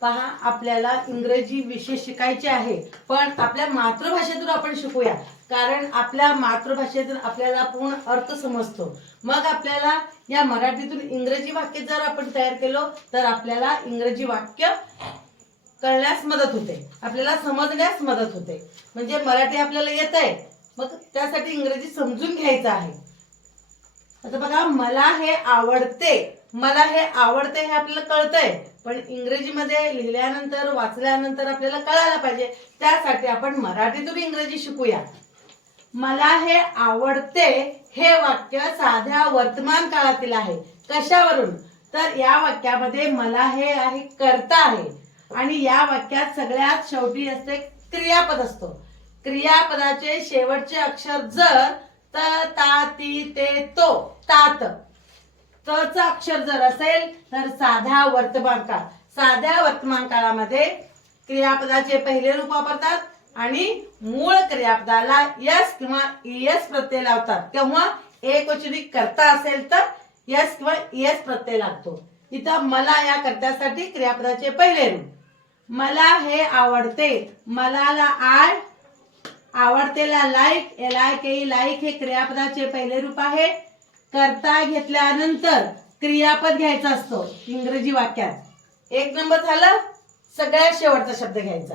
पहा आपल्याला इंग्रजी विषय शिकायचे आहे पण आपल्या मातृभाषेतून आपण शिकूया. कारण आपल्या मातृभाषेतून आपल्याला पूर्ण अर्थ समजतो. मग आपल्याला या मराठीतून इंग्रजी वाक्य जर आपण तयार केलो तर आपल्याला इंग्रजी वाक्य कळण्यास मदत होते. आपल्याला समजण्यास मदत होते. म्हणजे मराठी आपल्याला येत आहे मग त्यासाठी इंग्रजी समजून घ्यायचं आहे. आता बघा मला हे आवडते. मला हे आवडते हे आपल्याला कळतंय. पण इंग्रजीमध्ये लिहिल्यानंतर वाचल्यानंतर आपल्याला कळायला पाहिजे. त्यासाठी आपण मराठीतून इंग्रजी शिकूया. मला हे आवडते हे वाक्य साध्या वर्तमान काळातील आहे. कशावरून? तर या वाक्यामध्ये मला हे आहे करता आहे. आणि या वाक्यात सगळ्यात शेवटी असते क्रियापद असतो. क्रियापदाचे शेवटचे अक्षर जर त ता ती ते तो तात. तच अक्षर जर असेल तर साध्या वर्तमान काळ साध्या वर्तमान काळामध्ये क्रियापदाचे पहिले रूप वापरतात आणि मूळ क्रियापदाला यस किंवा इयस प्रत्यय लावतात. किंवा एकवचनी करता असेल तर यस किंवा इयस प्रत्यय लागतो. इथं मला या कर्त्यासाठी क्रियापदाचे पहिले रूप. मला हे आवडते. मलाला I आवडतेला like L I K like हे क्रियापदाचे पहिले रूप आहे. करता घेतल्यानंतर क्रियापद घ्यायचा असतो इंग्रजी वाक्यात. एक नंबर झालं सगळ्यात शेवटचा शब्द घ्यायचा.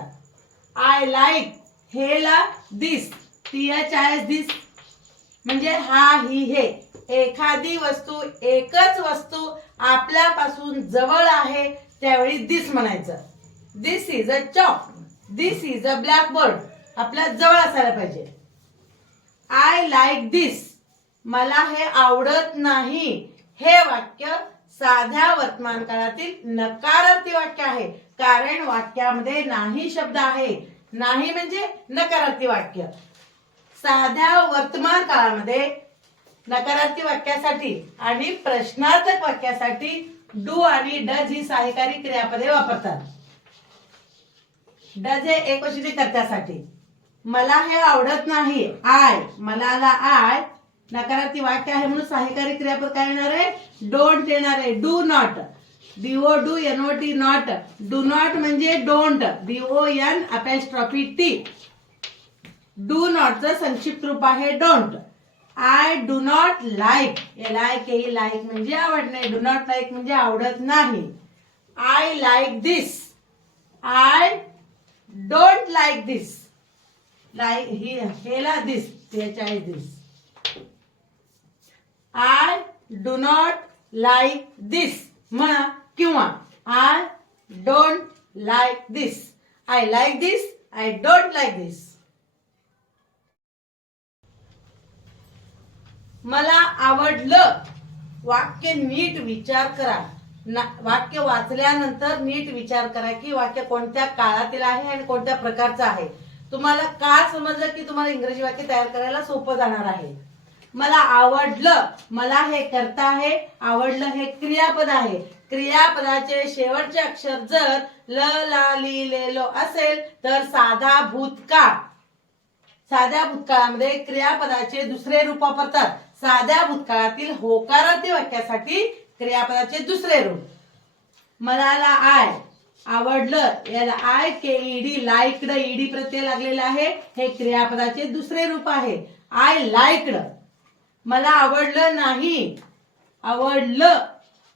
आय लाईक हेला this T H I this म्हणजे हा ही हे. एखादी वस्तू एकच वस्तू आपल्यापासून जवळ आहे त्यावेळी दिस म्हणायचं. This is a chalk this is a blackboard आपल्या जवळ असायला पाहिजे. आय लाईक दिस मला हे आवडत नाही. हे वाक्य साध्या वर्तमान काळातील नकारार्थी वाक्य आहे. कारण वाक्यामध्ये नाही शब्द आहे. नाही म्हणजे नकारार्थी वाक्य. साध्या वर्तमान काळामध्ये नकारार्थी वाक्यासाठी आणि प्रश्नार्थक वाक्यासाठी डू आणि डज ही सहायकारी क्रियापदे वापरतात. डज हे एकवचनी कर्त्यासाठी मला हे आवडत नाही. आय. मलाला आय. नकारार्थी वाक्य आहे म्हणून सहायकारी क्रियापद काय येणार आहे? डोंट येणार आहे. Do not D O do N O T not do not म्हणजे don't D O N apostrophe T do नॉटचं संक्षिप्त रूप आहे don't I do not like L I K like म्हणजे आवडणे डू नॉट लाईक म्हणजे आवडत नाही. I like this I don't like this like हे हेला दिस त्याच्या this I do not like this म्हणा किंवा I don't like this I like this I don't like this मला आवडलं वाक्य नीट विचार करा. ना- वाक्य वाचल्यानंतर नीट विचार करा की वाक्य कोणत्या काळातील आहे आणि कोणत्या प्रकारचं आहे. तुम्हाला का समजलं की तुम्हाला इंग्रजी वाक्य तयार करायला सोपं जाणार आहे? मला आवडलं मला हे करता आहे आवडलं हे क्रियापद आहे. क्रियापदाचे शेवटचे अक्षर जर ल ला लिहिलेलो असेल तर साधा भूतकाळ. साध्या भूतकाळामध्ये क्रियापदाचे दुसरे रूप वापरतात. साध्या भूतकाळातील होकारार्थी वाक्यासाठी क्रियापदाचे दुसरे रूप. मला आय आवडलं याला I K E D liked E D प्रत्यय लागलेला आहे. हे क्रियापदाचे दुसरे रूप आहे. I liked. मला आवडलं नाही. आवडलं.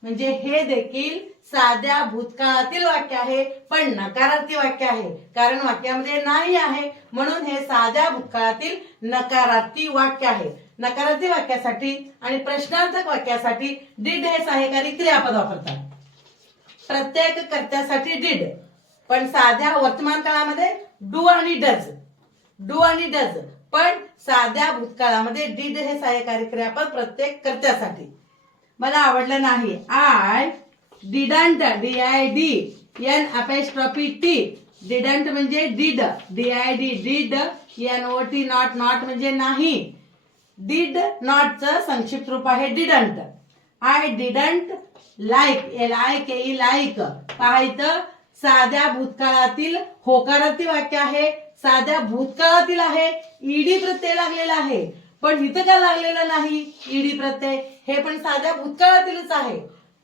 म्हणजे हे देखील साध्या भूतकाळातील वाक्य आहे पण नकारार्थी वाक्य आहे. कारण वाक्यामध्ये नाही आहे. म्हणून हे साध्या भूतकाळातील नकारार्थी वाक्य आहे. नकारार्थी वाक्यासाठी आणि प्रश्नार्थक वाक्यासाठी डिड हे सहाय्यकारी क्रियापद वापरतात. प्रत्येक कर्त्यासाठी डिड पण साध्या वर्तमान काळामध्ये डू आणि डज डू आणि डज पण साध्या भूतकाळामध्ये डीड हे सहाय्यकारी क्रियापद प्रत्येक कर्त्यासाठी. मला आवडलं नाही. I didn't D I D N apostrophe T didn't म्हणजे did D I D did N O T not not म्हणजे नाही. डीड नॉटचं संक्षिप्त रूप आहे didn't I didn't like L I K E like पाहायचं साध्या भूतकाळातील होकारार्थी वाक्य आहे. साध्या भूतकाळातील आहे ईडी प्रत्यय लागलेला आहे. पण इथं का लागलेलं नाही ईडी प्रत्यय? हे पण साध्या भूतकाळातीलच आहे.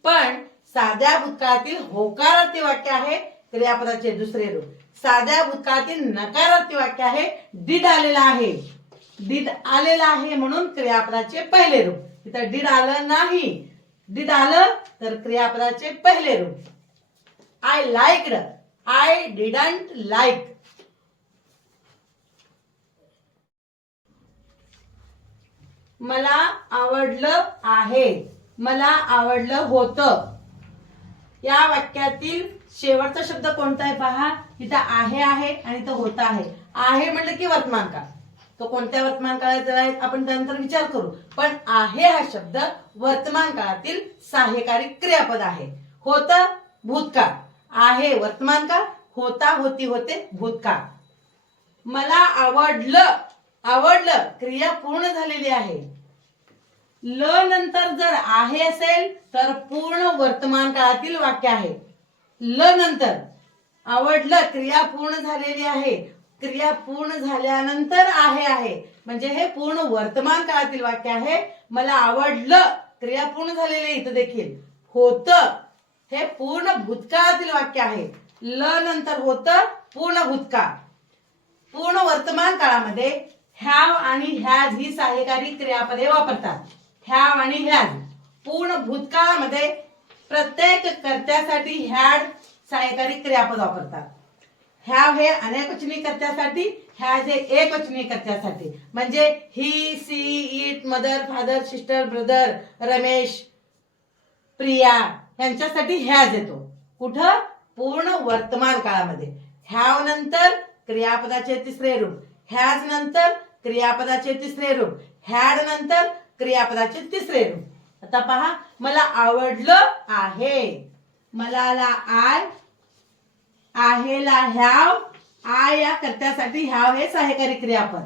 पण साध्या भूतकाळातील होकारार्थी वाक्य आहे क्रियापदाचे दुसरे रूप. साध्या भूतकाळातील नकारार्थी वाक्य आहे डीड आलेला आहे. डीड आलेला आहे म्हणून क्रियापदाचे पहिले रूप. इथं डीड आलं नाही. डीड आलं तर क्रियापदाचे पहिले रूप. I liked I didn't like मला आवडलं आहे. मला आवडलं होतं. या वाक्यातील शेवटचा शब्द कोणता आहे पहा? इथं आहे आहे आणि तो होता आहे. आहे म्हटलं की वर्तमान काळ तो कोणत्या वर्तमान काळाचा आहे आपण त्यानंतर विचार करू. पण आहे हा शब्द वर्तमान काळातील सहाय्यकारी क्रियापद आहे. होत भूतकाळ. आहे वर्तमान काळ होता होती होते भूतकाळ. मला आवडलं आवडलं क्रिया पूर्ण झालेली आहे. ल नंतर जर आहे असेल तर पूर्ण वर्तमान काळातील वाक्य आहे. ल नंतर. आवडलं क्रिया पूर्ण झालेली आहे. क्रिया पूर्ण झाल्यानंतर आहे आहे. म्हणजे हे पूर्ण वर्तमान काळातील वाक्य आहे. मला आवडलं क्रिया पूर्ण झालेली इथं देखील. होत. हे पूर्ण भूतकाळातील वाक्य आहे. ल नंतर होत पूर्ण भूतकाळ. पूर्ण वर्तमान काळामध्ये हॅव आणि हॅज ही सहाय्यकारी क्रियापदे वापरतात. हॅव आणि हॅज पूर्ण भूतकाळामध्ये प्रत्येक कर्त्यासाठी हॅड सहाय्यकारी क्रियापद वापरतात. हॅव हे अनेकवचनी कर्त्यासाठी हॅज हे एकवचनी कर्त्यासाठी म्हणजे he she it mother father sister brother Ramesh Priya यांच्यासाठी हॅज येतो. कुठं? पूर्ण वर्तमान काळामध्ये हॅव नंतर क्रियापदाचे तिसरे रूप. हॅज नंतर क्रियापदाचे तिसरे रूप. हॅड नंतर क्रियापदाचे तिसरे रूप. आता पहा मला आवडलं आहे. मला ला आय आहे ला ह्याव आय या कर्त्यासाठी ह्याव हे सहाय्यकारी क्रियापद.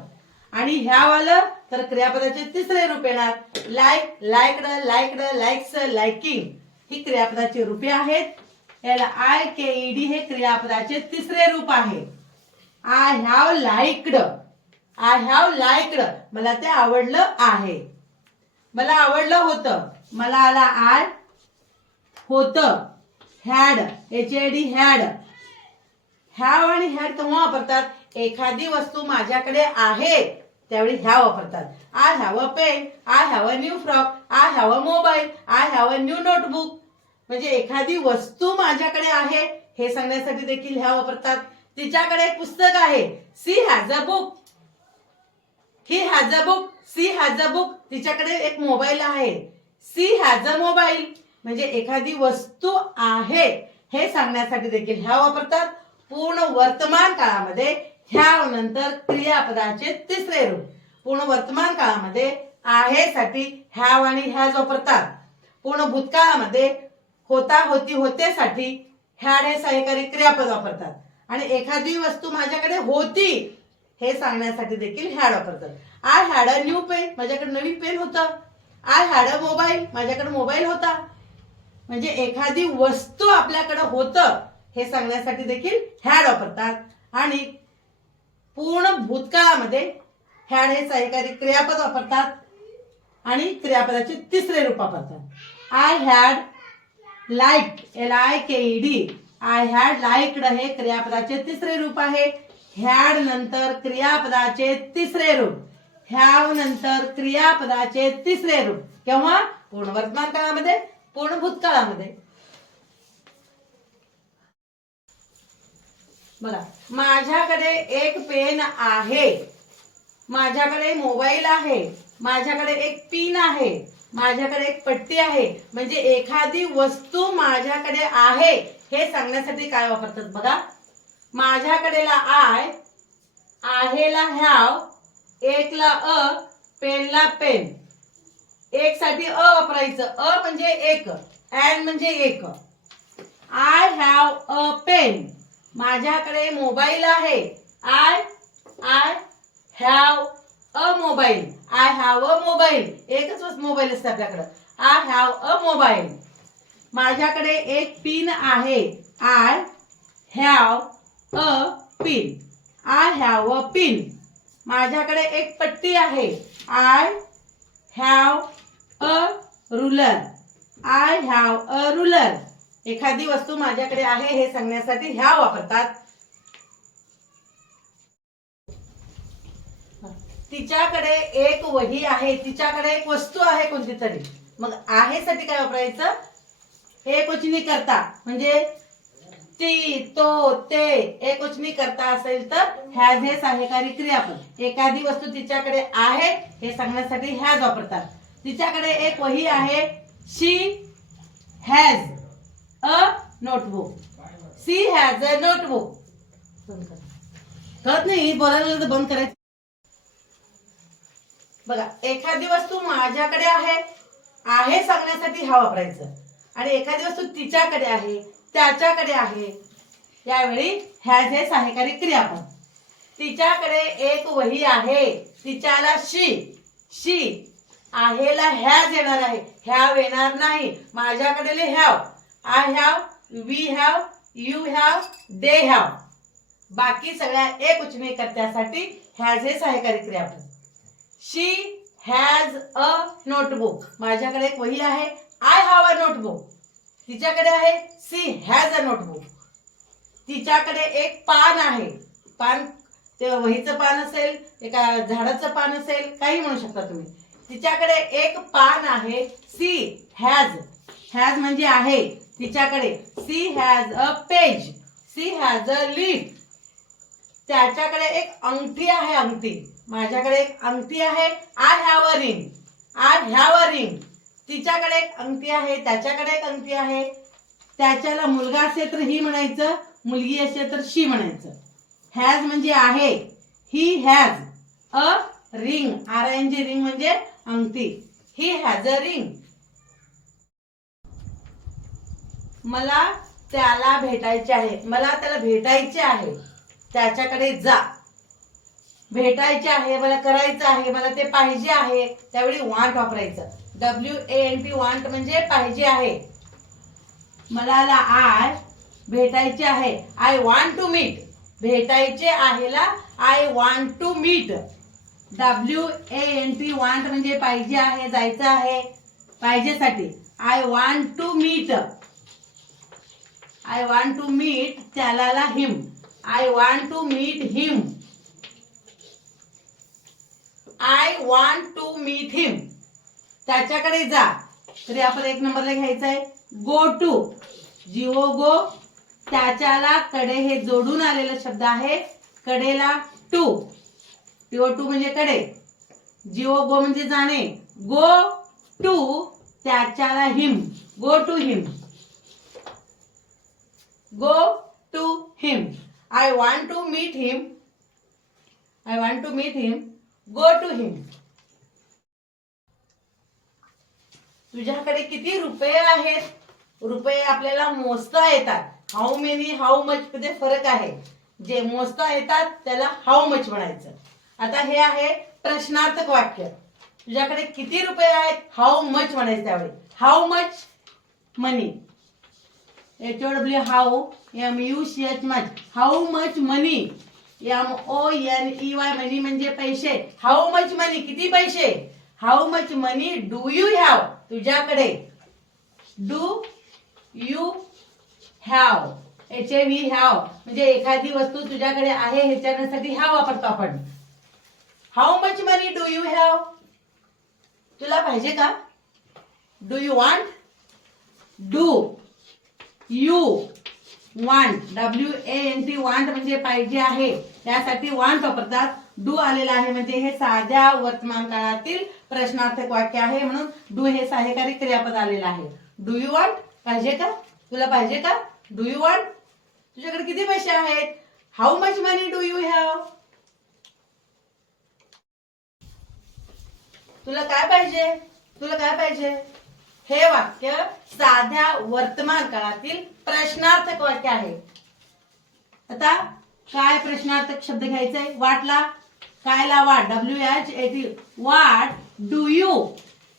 आणि ह्याव आलं तर क्रियापदाचे तिसरे रूप येणार. Like liked liked likes liking ही क्रियापदाची रूपे आहेत. याला आय के ईडी हे क्रियापदाचे तिसरे रूप आहे. I have liked I have liked मला ते आवडलं आहे. मला आवडलं होतं. मला आला आय होत. Had H A D had have आणि हॅड तेव्हा वापरतात. एखादी वस्तू माझ्याकडे आहे त्यावेळी ह्या वापरतात. I have a pen I have a new frock I have a mobile I have a new notebook म्हणजे एखादी वस्तू माझ्याकडे आहे हे सांगण्यासाठी देखील ह्या वापरतात. तिच्याकडे एक पुस्तक आहे. She has a book he has a book she has a book तिच्याकडे एक मोबाईल आहे. सी हॅज अ मोबाईल म्हणजे एखादी वस्तू आहे. हे सांगण्यासाठी देखील ह्या वापरतात. पूर्ण वर्तमान काळामध्ये ह्या नंतर क्रियापदाचे तिसरे रूप. पूर्ण वर्तमान काळामध्ये आहे साठी हॅव आणि ह्याज वापरतात. पूर्ण भूतकाळामध्ये होता होती होते साठी हॅड हे सहकारी क्रियापद वापरतात. आणि एखादी वस्तू माझ्याकडे होती हे सांगण्यासाठी देखील हॅड वापरतात I had a new pen माझ्याकडे नवीन पेन होतं. आय हॅड अ मोबाईल माझ्याकडे मोबाईल होता. म्हणजे एखादी वस्तू आपल्याकडे होतं हे सांगण्यासाठी देखील हॅड वापरतात आणि पूर्ण भूतकाळामध्ये हॅड हे सहकारी क्रियापद वापरतात आणि क्रियापदाचे तिसरे रूप वापरतात. I had like L I K E D I had liked हे क्रियापदाचे तिसरे रूप आहे. ह्याड नंतर क्रियापदाचे तिसरे रूप. ह्याव नंतर क्रियापदाचे तिसरे रूप. केव्हा? पूर्ण वर्तमान काळामध्ये पूर्ण भूतकाळामध्ये. बघा माझ्याकडे एक पेन आहे. माझ्याकडे मोबाईल आहे. माझ्याकडे एक पिन आहे. माझ्याकडे एक पट्टी आहे. म्हणजे एखादी वस्तू माझ्याकडे आहे. हे सांगण्यासाठी काय वापरतात बघा? माझ्याकडेला आय आहेला हॅव एकला अ पेनला पेन. एक साठी अ वापरायचं. अ म्हणजे एक अँड म्हणजे एक. I have a pen. माझ्याकडे मोबाईल आहे. I I have a mobile. I have a mobile. एकच मोबाईल असते आपल्याकडं. I have a mobile. माझ्याकडे एक पिन आहे. I have a pin I have a pin माझ्याकडे एक पट्टी आहे. I have a ruler I have a ruler एखादी वस्तू माझ्याकडे आहे हे सांगण्यासाठी ह्या वापरतात. तिच्याकडे एक वही आहे तिच्याकडे एक वस्तू आहे कोणती तरी मग आहे साठी काय वापरायचं? हे कोचनी करता. म्हणजे ती तो ते एक वचनी करता असेल तर हॅज हे सहाय्यकारी क्रियापद एखादी वस्तू तिच्याकडे आहे हे सांगण्यासाठी हॅज वापरतात. तिच्याकडे एक वही आहे she has a notebook. She has a notebook. कळत नाही बोलायला तर बंद करायचं. बघा एखादी वस्तू माझ्याकडे आहे आहे सांगण्यासाठी हा वापरायचं. आणि एखादी वस्तू तिच्याकडे आहे त्याच्याकडे आहे. यावेळी हॅज हे सहाय्यकारी क्रियापद. तिच्याकडे एक वही आहे. तिच्याला शी शी. आहेला हॅज येणार आहे. ह्याव येणार नाही. माझ्याकडे have I have we have you have they have बाकी सगळ्या एक उचने करत्यासाठी हॅज हे सहाय्यकारी क्रियापद. शी हॅज अ नोटबुक माझ्याकडे एक वही आहे. आय हॅव अ नोटबुक तिच्याकडे आहे सी हॅज अ नोटबुक तिच्याकडे एक पान आहे. पान ते वहीचं पान असेल एका झाडाचं पान असेल काही म्हणू शकता तुम्ही. तिच्याकडे एक पान आहे सी हॅज हॅज म्हणजे आहे. तिच्याकडे she has a page she has a leaf त्याच्याकडे एक अंगठी आहे अंगठी. माझ्याकडे एक अंगठी आहे. I have a ring I have a ring तिच्याकडे एक अंगठी आहे त्याच्याकडे एक अंगठी आहे. त्याच्याला मुलगा असेल तर ही म्हणायचं मुलगी असेल तर शी म्हणायचं. हॅज म्हणजे आहे. He has a ring R N G ring म्हणजे अंगठी. ही हॅज अ रिंग मला त्याला भेटायचे आहे. मला त्याला भेटायचे आहे. त्याच्याकडे जा. भेटायचे आहे मला करायचं आहे मला ते पाहिजे आहे त्यावेळी वाट वापरायचं. W A N P want म्हणजे पाहिजे आहे. मला आय भेटायचे आहे. आय वांट टू मीट भेटायचे आहेला I want to meet W A N P want म्हणजे पाहिजे आहे जायचं आहे. पाहिजेसाठी. I want to meet I want to meet त्याला him I want to meet him I want to meet him त्याच्याकडे जा. तरी आपण एक नंबरला घ्यायचं आहे गो टू जिओ गो त्याच्याला कडे हे जोडून आलेला शब्द आहे. कडेला टू टिओ टू म्हणजे कडे. जिओ गो म्हणजे जाणे. Go to त्याच्याला him go to him go to him I want to meet him I want to meet him go to him तुझ्याकडे किती रुपये आहेत? रुपये आपल्याला मोजता येतात. हाऊ मेनी हाऊ मच मध्ये फरक आहे. जे मोजता येतात त्याला हाऊ मच म्हणायचं. आता हे आहे प्रश्नार्थक वाक्य. तुझ्याकडे किती रुपये आहेत? हाऊ मच म्हणायचं त्यावेळी. How much money H O W how M U C H much how much money M O N E Y money म्हणजे पैसे. हाऊ मच मनी किती पैसे? How much money do you have तुझ्याकडे. Do you have H A V have म्हणजे एखादी वस्तू तुझ्याकडे आहे ह्याच्यासाठी हा वापरतो आपण. How much money do you have तुला पाहिजे का? Do you want do you want W A N T want म्हणजे पाहिजे आहे. त्यासाठी वांट वापरतात. डू आलेला आहे म्हणजे हे साध्या वर्तमान काळातील प्रश्नार्थक वाक्य आहे म्हणून डू हे सहाय्यकारी क्रियापद आलेलं आहे. डू यू वांट पाहिजे का? तुला पाहिजे का? डू यू वांट तुझ्याकडे किती पैसे आहेत? How much money do you have तुला काय पाहिजे? तुला काय पाहिजे? हे वाक्य साध्या वर्तमान काळातील प्रश्नार्थक वाक्य आहे. आता काय प्रश्नार्थक शब्द घ्यायचा आहे वाटला? कायला what? W H A T what do you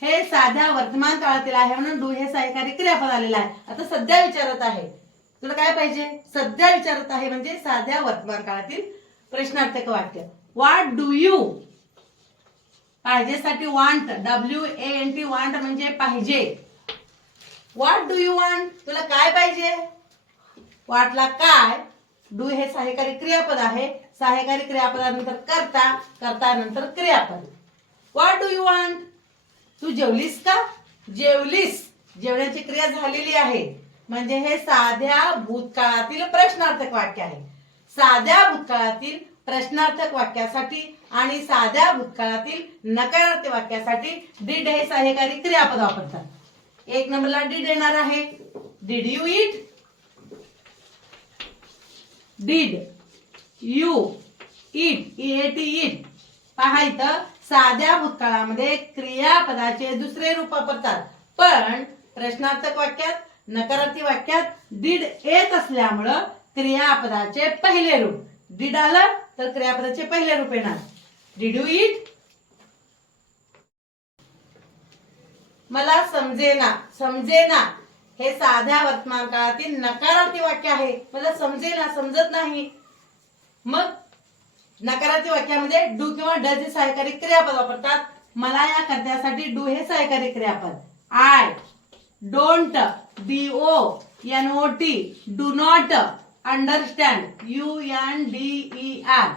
हे साध्या वर्तमान काळातील आहे म्हणून डू हे सहकारी क्रियापद आलेलं आहे. आता सध्या विचारत आहे. तुला काय पाहिजे? सध्या विचारत आहे म्हणजे साध्या वर्तमान काळातील प्रश्नार्थक वाक्य. What do you पाहिजेसाठी want W A N T want म्हणजे पाहिजे. वॉट डू यू वांट तुला काय पाहिजे? वाटला काय? डू हे सहाय्यकारी क्रियापद आहे. सहाय्यकारी क्रियापदानंतर करता करता नंतर क्रियापद. वॉट डू यू वांट तू जेवलीस का? जेवलीस. जेवण्याची क्रिया झालेली आहे. म्हणजे हे साध्या भूतकाळातील प्रश्नार्थक वाक्य आहे. साध्या भूतकाळातील प्रश्नार्थक वाक्यासाठी आणि साध्या भूतकाळातील नकारार्थी वाक्यासाठी डिड हे सहाय्यकारी क्रियापद वापरतात. एक नंबरला डिड येणार आहे. Did you eat did you eat T eat पहा इथं साध्या भूतकाळामध्ये क्रियापदाचे दुसरे रूप वापरतात. पण प्रश्नार्थक वाक्यात नकारार्थी वाक्यात डिड येत असल्यामुळं क्रियापदाचे पहिले रूप. डिड आलं तर क्रियापदाचे पहिले रूप येणार. डिड यू इट मला समजेना समजेना. हे साध्या वर्तमान काळातील नकारार्थी वाक्य आहे. मला समजेना समजत नाही. मग नकारार्थी वाक्यामध्ये डू किंवा ड हे सहकारी क्रियापद वापरतात. मला या कर्त्यासाठी डू हे सहकारी क्रियापद. I don't B O N O T do not understand U N D E R.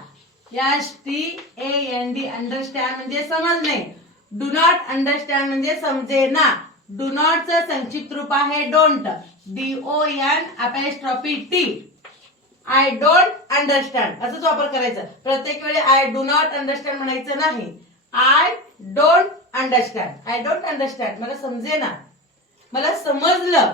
S T A N D understand म्हणजे समजणे. डू नॉट अंडरस्टँड म्हणजे समजे ना डू नॉटचं संक्षिप्त रूप आहे don't D O N apostrophe T I don't understand असंच वापर करायचं. प्रत्येक वेळी आय डू नॉट अंडरस्टँड म्हणायचं नाही. I don't understand I don't understand मला समजे ना मला समजलं.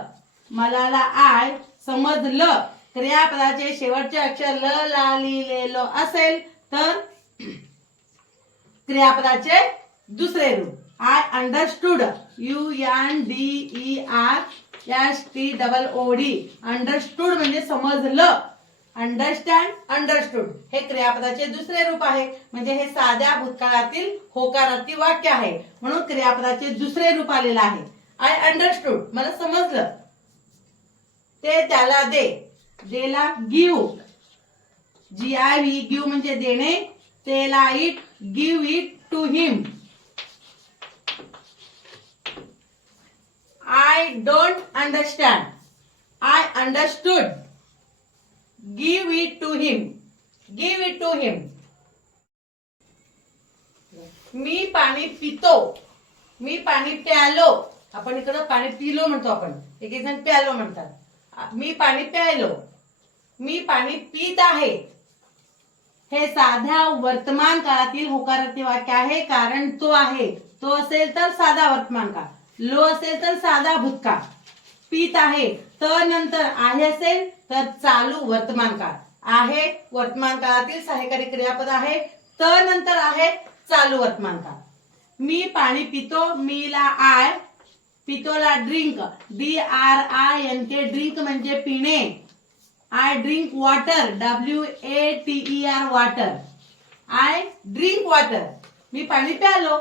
मला आय समजलं. क्रियापदाचे शेवटचे अक्षर ल ला लिहिलेलं असेल. तर क्रियापदाचे दुसरे रूप. I understood U N D E R S T double O D understood म्हणजे समजलं. अंडरस्टँड अंडरस्टूड हे क्रियापदाचे दुसरे रूप आहे. म्हणजे हे साध्या भूतकाळातील होकारार्थी वाक्य आहे. म्हणून क्रियापदाचे दुसरे रूप आलेलं आहे. आय अंडरस्टूड मला समजलं. ते त्याला दे. देला give G I V give म्हणजे देणे तेला it give it to him I don't understand I understood give it to him give it to him मी पाणी पितो. मी पाणी प्यालो. आपण इकडं पाणी पिलो म्हणतो आपण. एक एक जण प्यालो म्हणतात. मी पाणी प्यायलो. मी पाणी पित आहे. हे साध्या वर्तमान काळातील होकारार्थी वाक्य आहे कारण तो आहे. तो असेल तर साधा वर्तमान काळ. लो असेल तर साधा भूतकाळ. पीत आहे तर नंतर आहे असेल तर चालू वर्तमान काळ. आहे वर्तमान काळातील सहाय्यकारी क्रियापद आहे त नंतर आहे चालू वर्तमान काळ. मी पाणी पितो मीला I पितोला drink. D R I N K drink म्हणजे पिणे. I drink water W A T E R water I drink water मी पाणी प्यालो.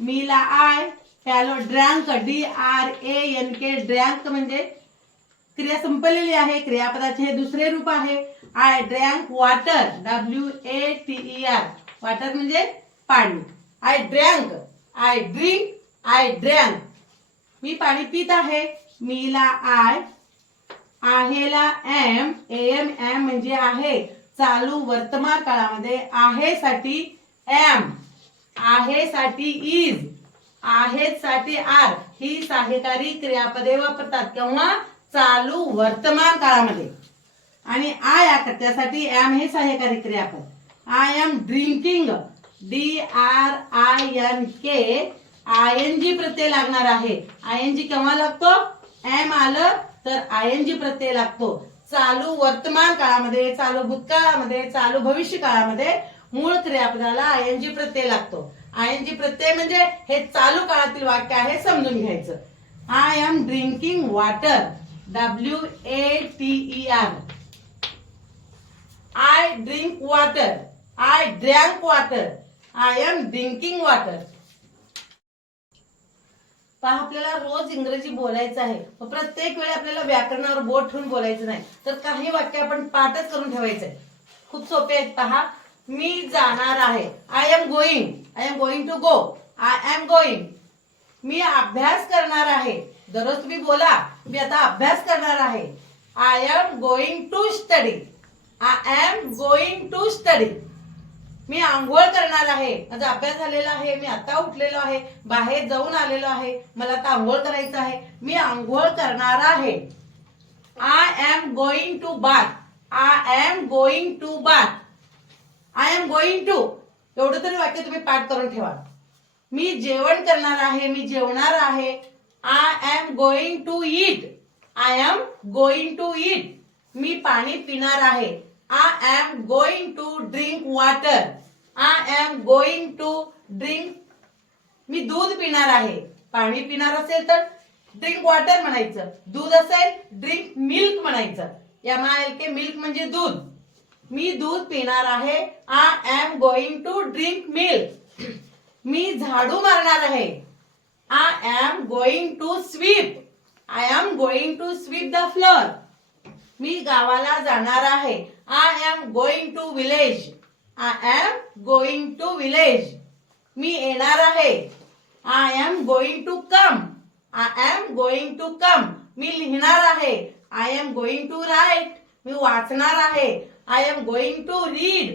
मीला I प्यालो. Drank D R A N K drank म्हणजे क्रिया संपलेली आहे. क्रियापदाचे हे दुसरे रूप आहे. I drank water W A T R water म्हणजे पाणी. I drank I drink I drank मी पाणी पित आहे. मीला आय आहेला एम एम एम म्हणजे आहे. चालू वर्तमान काळामध्ये आहे साठी एम आहे साठी इज आहेसाठी आर ही सहाय्यकारी क्रियापदे वापरतात किंवा चालू वर्तमान काळामध्ये. आणि आय या त्यासाठी एम हे सहाय्यकारी क्रियापद. I am drinking D R I N K I N G प्रत्यय लागणार आहे. आय एन जी केव्हा लागतो? एम आलं तर आय एन जी प्रत्यय लागतो. चालू वर्तमान काळामध्ये चालू भूतकाळामध्ये चालू भविष्य काळामध्ये मूळ क्रियापदाला आय एन जी प्रत्यय लागतो. आय एन जी प्रत्यय म्हणजे हे चालू काळातील वाक्य आहे समजून घ्यायचं. I am drinking water W A T E R I drink water I drank water I am drinking water पहा आपल्याला रोज इंग्रजी बोलायचं आहे. प्रत्येक वेळी आपल्याला व्याकरणावर बोट ठेवून बोलायचं नाही. तर काही वाक्य आपण पाठच करून ठेवायचंय. खूप सोपे आहेत. पहा. मी जाणार आहे. I am going I am going to go I am going मी अभ्यास करणार आहे. दररोज तुम्ही बोला. मी आता अभ्यास करणार आहे. I am going to study I am going to study मी आंघोळ करणार आहे माझा अभ्यास झालेला आहे मी आता उठलेलो आहे बाहेर जाऊन आलेलो आहे मला आता आंघोळ करायचं आहे. मी आंघोळ करणार आहे. I am going to bath I am going to bath I am going to एवढं तरी वाक्य तुम्ही पाठ करून ठेवा. मी जेवण करणार आहे मी जेवणार आहे. I am going to eat I am going to eat मी पाणी पिणार आहे. I am going to drink water I am going to drink मी दूध पिणार आहे. पाणी पिणार असेल तर ड्रिंक वॉटर म्हणायचं. दूध असेल ड्रिंक मिल्क म्हणायचं. M I L K milk म्हणजे दूध. मी दूध पिणार आहे. I am going to drink milk मी झाडू मारणार आहे. I am going to sweep I am going to sweep the floor मी गावाला जाणार आहे. I am going to village I am going to village मी येणार आहे. I am going to come I am going to come मी लिहिणार आहे. I am going to write मी वाचणार आहे. I am going to read